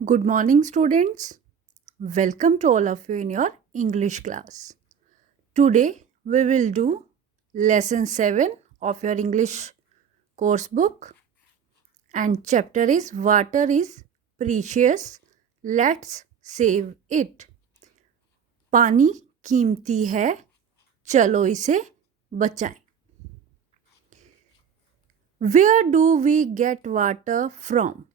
Good morning, students. Welcome to all of you in your English class. Today we will do lesson 7 of your English course book, and chapter is Water is Precious. Let's save it. पानी कीमती है, चलो इसे बचाएं. Where do we get water from?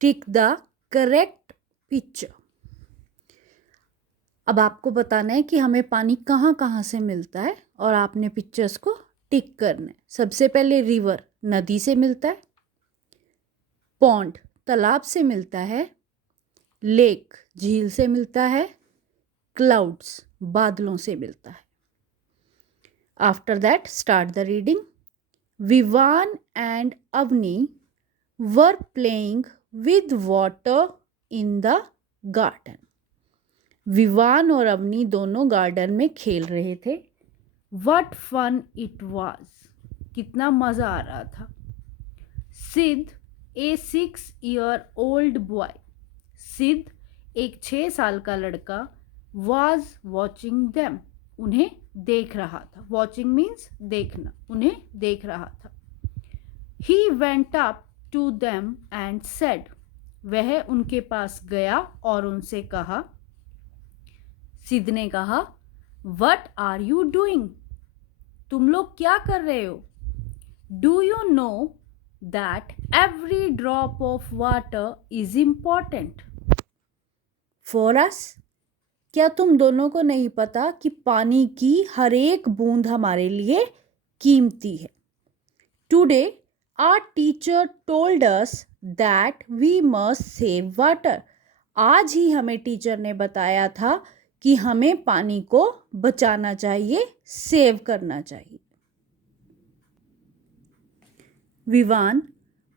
Tick the correct picture. अब आपको बताना है कि हमें पानी कहाँ कहाँ से मिलता है और आपने पिक्चर्स को टिक करना है. सबसे पहले रिवर नदी से मिलता है, पॉन्ड तालाब से मिलता है, लेक झील से मिलता है, क्लाउड्स बादलों से मिलता है. After that start the reading. Vivaan and Avni were playing with water in the garden. Vivaan और अवनी दोनों गार्डन में खेल रहे थे. What fun it was. कितना मज़ा आ रहा था. सिद्ध ए 6-year-old बॉय. सिद्ध एक 6 साल का लड़का. Was watching them. उन्हें देख रहा था. वॉचिंग मीन्स देखना. उन्हें देख रहा था. He went up to them and said. वह उनके पास गया और उनसे कहा. सिद्ध ने कहा, वट आर यू डूइंग. तुम लोग क्या कर रहे हो. Do you know that every drop of water is important for us. क्या तुम दोनों को नहीं पता कि पानी की हर एक बूंद हमारे लिए कीमती है. Today our teacher told us that we must save water. आज ही हमें टीचर ने बताया था कि हमें पानी को बचाना चाहिए, सेव करना चाहिए. Vivaan,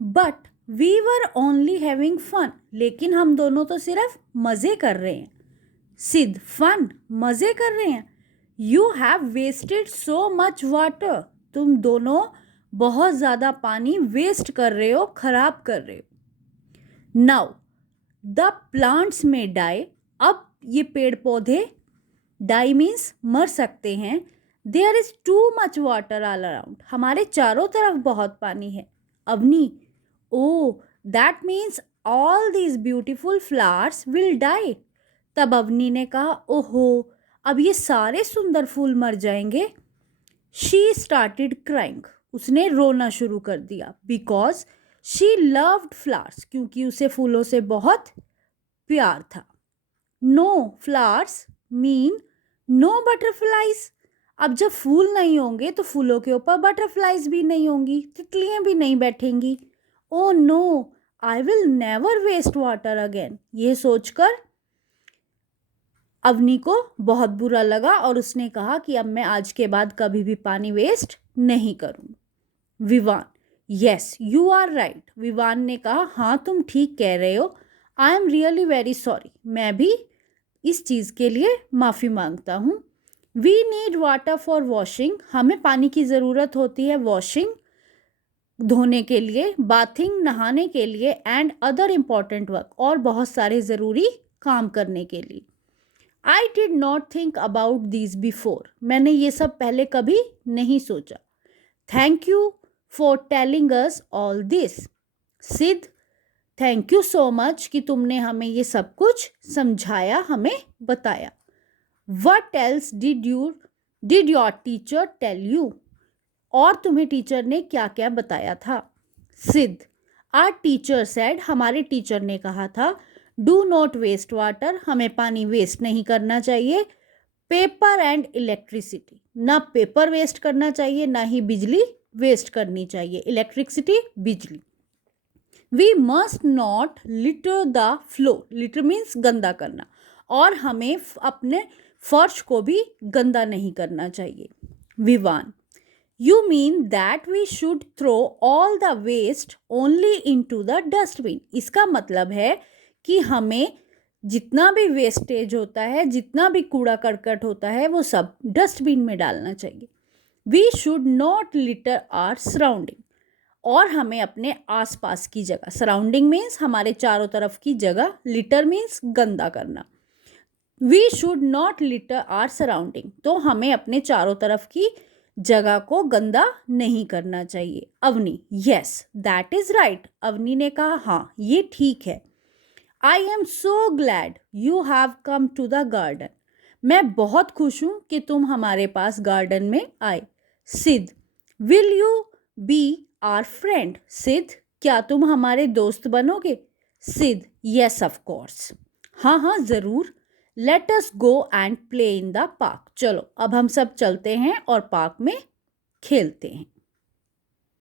but we were only having fun. लेकिन हम दोनों तो सिर्फ मज़े कर रहे हैं. सिद्ध, फन मज़े कर रहे हैं. You have wasted so much water. तुम दोनों बहुत ज़्यादा पानी वेस्ट कर रहे हो, खराब कर रहे हो. नाउ द प्लांट्स में डाई. अब ये पेड़ पौधे, डाई मीन्स मर सकते हैं. There is too much water all around. हमारे चारों तरफ बहुत पानी है. Avni, oh that means all these beautiful flowers will die. तब अवनी ने कहा, ओहो अब ये सारे सुंदर फूल मर जाएंगे. She started crying. उसने रोना शुरू कर दिया. Because she loved flowers. क्योंकि उसे फूलों से बहुत प्यार था. No flowers mean no butterflies. अब जब फूल नहीं होंगे तो फूलों के ऊपर बटरफ्लाइज भी नहीं होंगी, तितलियां भी नहीं बैठेंगी. Oh no, I will never waste water again. ये सोचकर अवनी को बहुत बुरा लगा और उसने कहा कि अब मैं आज के बाद कभी भी पानी वेस्ट नहीं करूँगी. Vivan, yes you are right. Vivan ने कहा, हाँ तुम ठीक कह रहे हो. I am really very sorry. मैं भी इस चीज़ के लिए माफ़ी मांगता हूँ. We need water for washing. हमें पानी की ज़रूरत होती है वॉशिंग, धोने के लिए, बाथिंग नहाने के लिए, एंड अदर इम्पॉर्टेंट वर्क और बहुत सारे ज़रूरी काम करने के लिए. I did not think about this before. मैंने ये सब पहले कभी नहीं सोचा. Thank you for telling us all this. Siddh, thank you so much कि तुमने हमें ये सब कुछ समझाया, हमें बताया. What else did your teacher tell you. और तुम्हें टीचर ने क्या क्या बताया था. Siddh, our teacher said. हमारे टीचर ने कहा था, डू नॉट वेस्ट वाटर. हमें पानी वेस्ट नहीं करना चाहिए. Paper and electricity. ना पेपर वेस्ट करना चाहिए, ना ही बिजली वेस्ट करनी चाहिए. इलेक्ट्रिसिटी, बिजली. We must not litter the floor. Litter means गंदा करना. और हमें अपने फर्श को भी गंदा नहीं करना चाहिए. Vivan, you mean that we should throw all the waste only into the dustbin. इसका मतलब है कि हमें जितना भी वेस्टेज होता है, जितना भी कूड़ा करकट होता है, वो सब डस्टबिन में डालना चाहिए. We should not litter our surrounding. और हमें अपने आसपास की जगह, सराउंडिंग मीन्स हमारे चारों तरफ की जगह, लिटर मीन्स गंदा करना। We should not litter our surrounding, तो हमें अपने चारों तरफ की जगह को गंदा नहीं करना चाहिए। Avni, yes that is right. Avni ने कहा हाँ ये ठीक है। I am so glad you have come to the garden, मैं बहुत खुश हूं कि तुम हमारे पास गार्डन में आए। Siddh, will you be our friend? Siddh, क्या तुम हमारे दोस्त बनोगे? सिद्ध, यस ऑफ कोर्स, हाँ हाँ ज़रूर। Let us go and play in the park, चलो अब हम सब चलते हैं और पार्क में खेलते हैं।